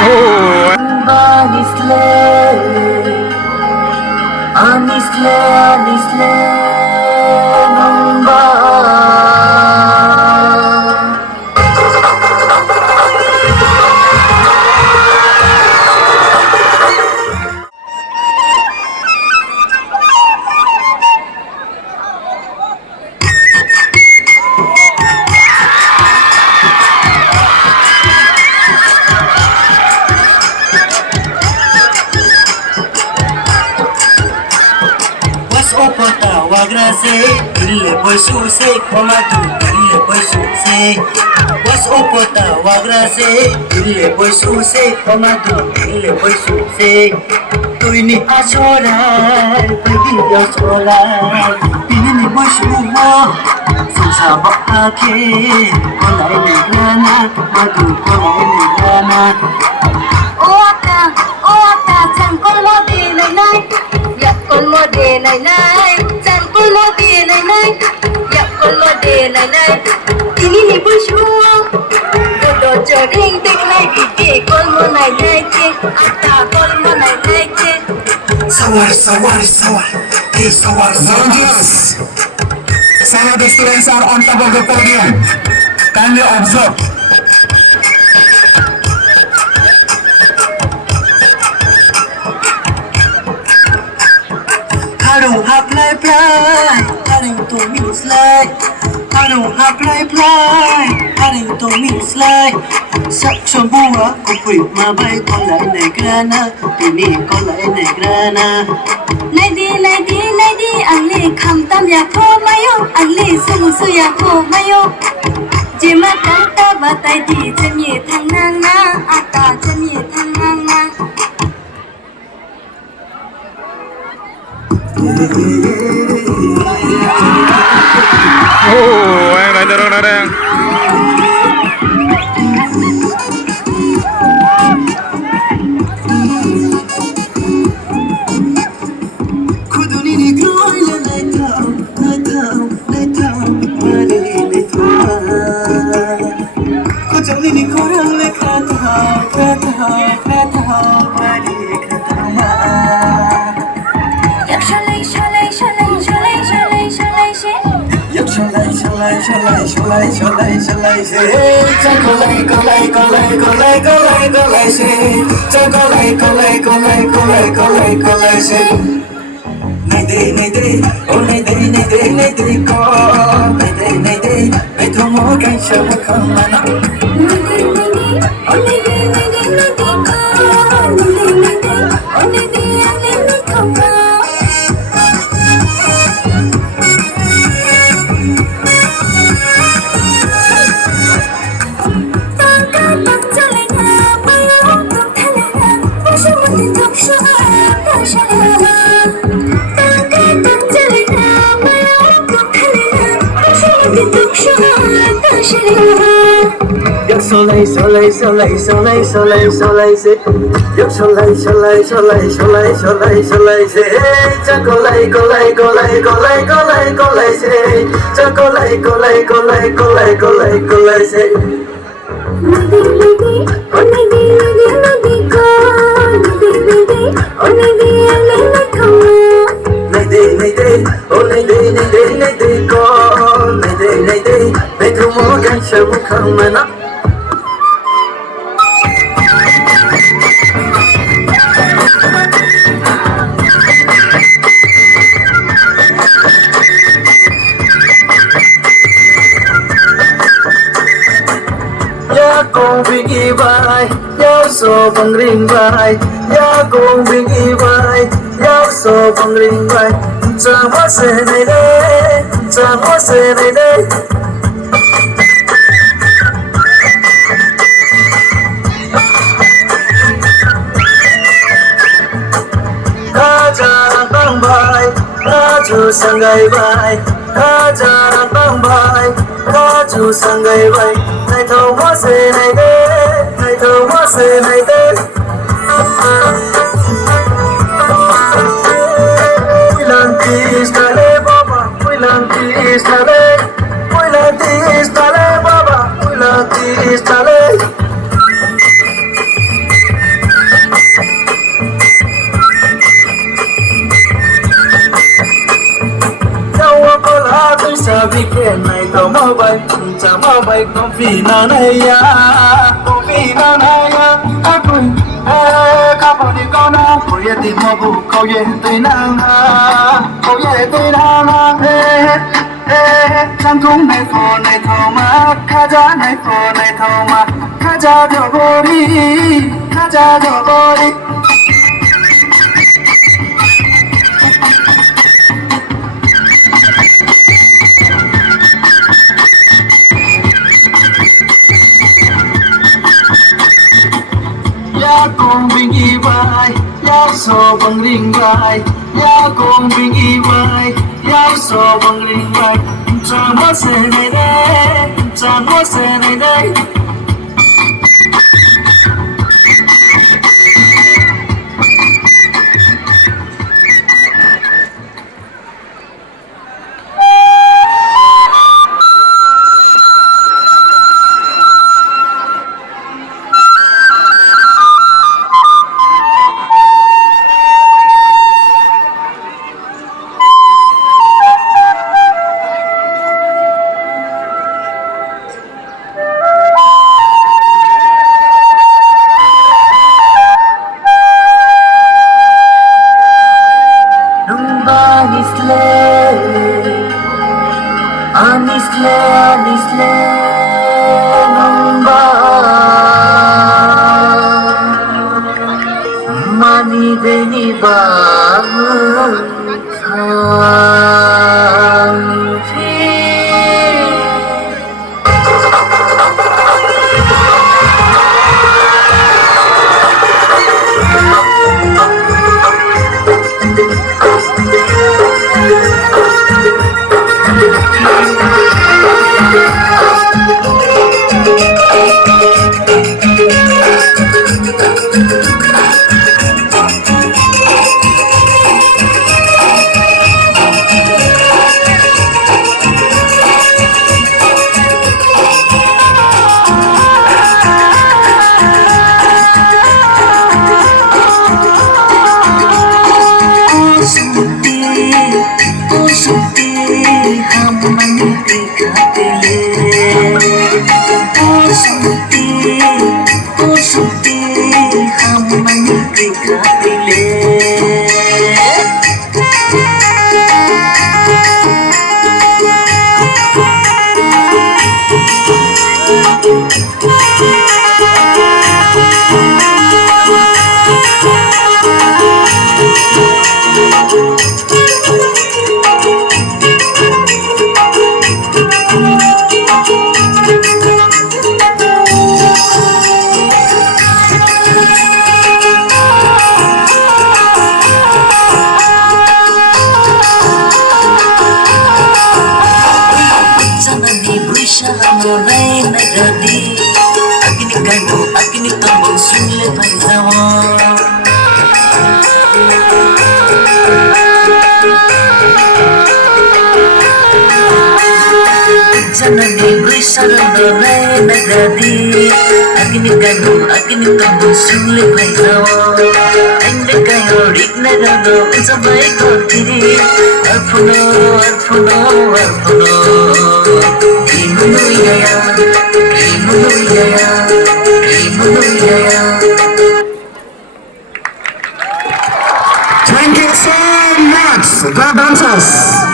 โอ้ย Anisle, anisle, anisle, numba. Wagrase, grille boisuse, komatu, grille boisuse. Was opota, wagrase, grille boisuse, komatu, grille boisuse. Tuini asora, baby asora, grille boisumo. Sansa bakake, kolai negrana, madu kolai negrana. Oata, chan con lo đi này này, dạ con lo đi này này, chan con lo đi này này, dạ con lo đi này này. Ini ni bersua, dodo jering tek này đi ke con lo này này ke, ata con lo này này ke. Sawar. Hey, sawar. Sana the students are on top of the podium. Kindly observe. I don't have life fly, I don't mean slide. I don't have life fly, I don't mean slide. Sắc cho bùa, con quỷ mà bay con lại này grana, tụi nì con lại này grana. Này đi, anh lì khăm tam ya khô mayo, anh lì sung su ya khô mayo. Chỉ mà cắn ta và tay đi chân nhẹ thằng nang na, ata chân nhẹ thằng nang na. Oh, yang dah dorong dah. Kuduni ni glory le naitao, mari le tua. Kuduni ni korang le katao, mari katao. Yak shalay. Yak shalay se. Cha kolay se. Cha kolay se. Nay day, oh nay day ko. Nay day, nay thong mo kai sham khamana. Yak solay se. Yak solay se. Cha kolay se. Cha kolay se. Nay day, oh nay day ko. Nay day, nay thong mo kai sham khamana. Ya kong bigi bai, ya so bang ring bai. Ya kong bigi bai, ya so bang ring bai. Cha mo se nay de. Kajarang bang bai, kaju sangai bai. Kajarang bang bai, kaju sangai bai. Nay thong mo se nay de. Wilantis dale baba, Sama baik Novina Naya Novina Naya Aku kamu di kona Kau ye di mabu Kau ye di nana Kau ye di nana Jantung nai fo nai thoma Kaja nai fo nai thoma Kaja jogori Kaja jogori Ya kong bingi bai ya so bang ring bai ya kong bingi bai ya so bang ring bai chan mo se nei dai chan mo se nei dai Anisle numba mani beni ba Agni tombol sunle bhaijawa janani brisarando nagadi agni tombol sunle bhaijawa ande kayo rigna rando sabai kotiri arpuno kimunu yaya Thank you so much, the dancers.